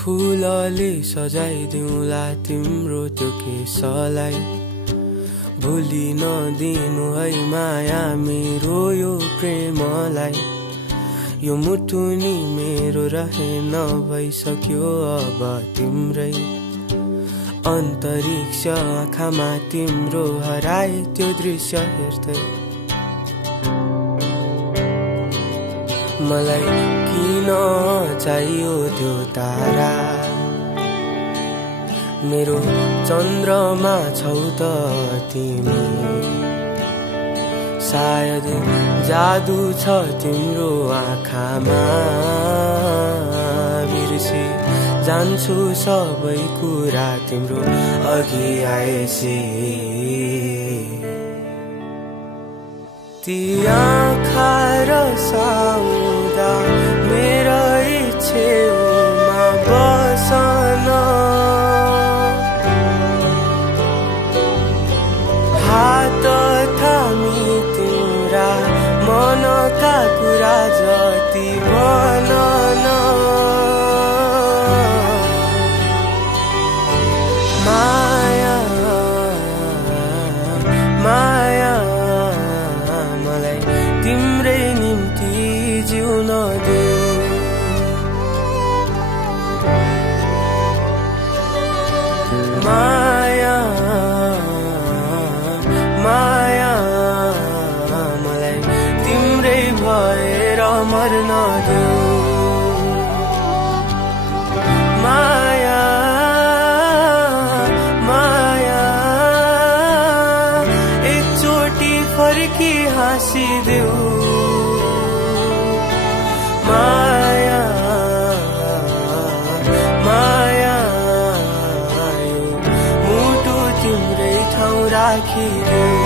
फूलले सजाइदिउँला तिम्रो त्यो केशलाई, भुलि नदिनु है माया मेरो यो प्रेमलाई। यो मुटुनी मेरो रहेन भइसक्यो अब तिम्रै, अन्तरिक्ष आँखामा तिम्रो हराए त्यो दृश्य हेर्दै। मलाई किन चाहियो त्यो तारा, मेरो चन्द्रमा छौ त तिमी। सायद जादु छ तिम्रो आँखामा, बिर्सी जान्छु सबै कुरा तिम्रो अघि आएपछि। ती आँखा रसाउँदा मेरै छेउमा बसन, हात थामी तिम्रा मनका कुरा जति भनन। माया माया मलाई तिम्रै निम्ति जिउन देऊ। माया माया मलाई तिम्रै भएर मर्न देऊ। माया माया एकचोटि फर्की हाँसिदेऊ। माया माया यो मुटु तिम्रै ठाउँ राखिदेऊ।